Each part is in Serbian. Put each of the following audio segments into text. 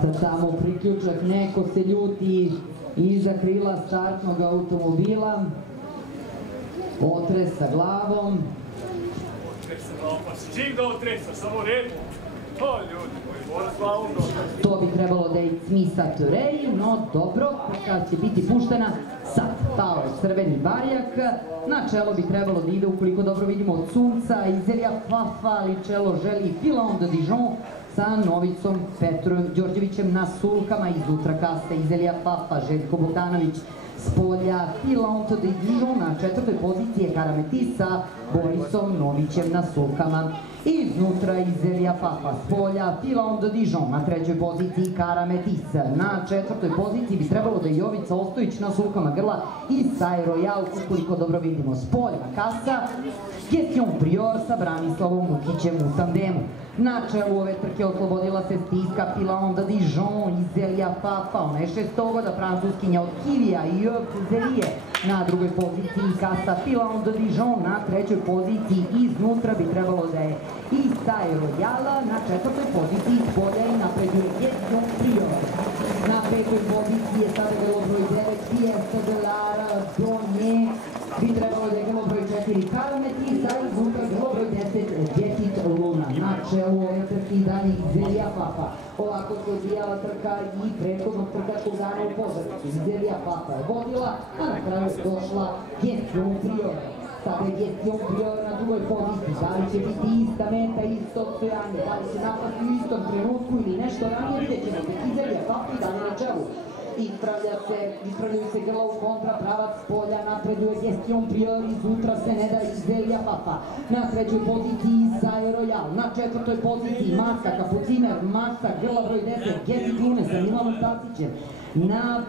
Sad tamo priključak, neko se ljuti iza krila startnog automobila, otresa glavom. Otresa glavom, pa s čim da otresa, samo repom? To ljudi koji mora s glavom došli. To bi trebalo da je Smisat Rej, no dobro, kad će biti puštena, sad pao je crveni barjak, na čelo bi trebalo da ide, ukoliko dobro vidimo, od Sunca, Izelija Fafa, ali čelo želi Filon de Dijon sa Novicom Petrom Đorđevićem na sulkama, iz ultrakasta Izelija Fafa, Željko Bogdanović s polja, Filon de Dijon na četvrtoj poziciji je Karametis sa Borisom Novićem na sulkama. Iznutra Izelija Fafa s polja, Filon de Dijon na trećoj poziciji, Karametis. Na četvrtoj poziciji bi trebalo da je Jovica Ostojić na sulkama grla i Sai Royal, ukoliko dobro vidimo, s polja kasa, Gestion Prior sa Branislavom Lukićem u tandemu. Na čelu ove trke oslobodila se stiska Filon de Dijon, Izelija Fafa, ona je šestogoda francuskinja od Kivija i Zelije. Na drugoj poziciji kasa Filon de Dijon, na trećoj poziciji iznutra bi trebalo da je i Sai Royal, na četvrtoj poziciji spolja i napreduje Gestion Prior. Na petoj poziciji je sada golo broj 9 Fiesta de Lara, do nje bi trebalo da je golo broj 4 Karametis, a iznutra golo broj 10 Getit Luna. Na čelu ove trke i dalje Izelija Fafa. Ovako se odvijala trka i prethodnog trkačkog dana u pozornicu. Izelija Fafa je vodila, a na kraju je došla Gestion Prior. Sada je Gestion Prior na drugoj poziciji. Da li će biti ista meta, isto odstojanje, da li će napasti u istom trenutku ili nešto ranije, vidjet ćemo. Izelija Fafa i dalje na čelu. Ispravljaju se grla u kontra, pravac polja, napreduje Gestion Prior, izutra se ne da Izelija Fafa. Na trećoj poziciji Sai Royal, na četvrtoj poziciji Masa Kapuciner, Masa grla broj 10, Getit Lune sa Milanom Tasićem. Na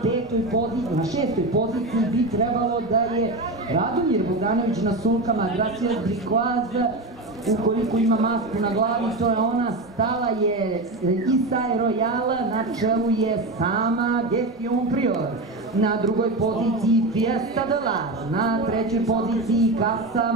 šestoj poziciji bi trebalo da je Radomir Bogdanović na sulkama, Gracias Bricoise. Ukoliko ima masku na glavi, to je ona, stala je i Sai Royal, na čelu je sama Gestion Prior. Na drugoj poziciji Fiesta de Lara, na trećoj poziciji kasa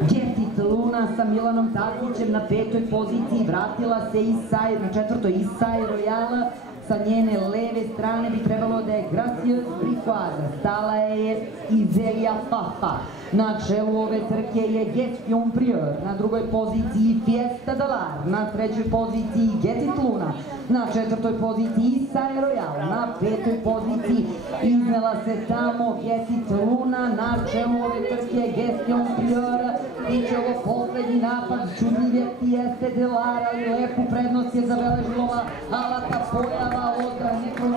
Getit Luna sa Milanom Tasićem, na petoj poziciji vratila se i Sai, na četvrtoj i Sai Royal. Sa njene leve strane bi trebalo da je Gracias Bricoise, stala je Izelija Fafa. Na čelu ove trke je Gestion Prior, na drugoj poziciji Fiesta de Lara, na trećoj poziciji Getit Luna, na četvrtoj poziciji Sai Royal, na petoj poziciji iznela se tamo Getit Luna, na čelu ove trke Gestion Prior. Biće ovo poslednji napad čudljive Fieste de Lara i lepu prednost je zabeležila Alata pojava od nekog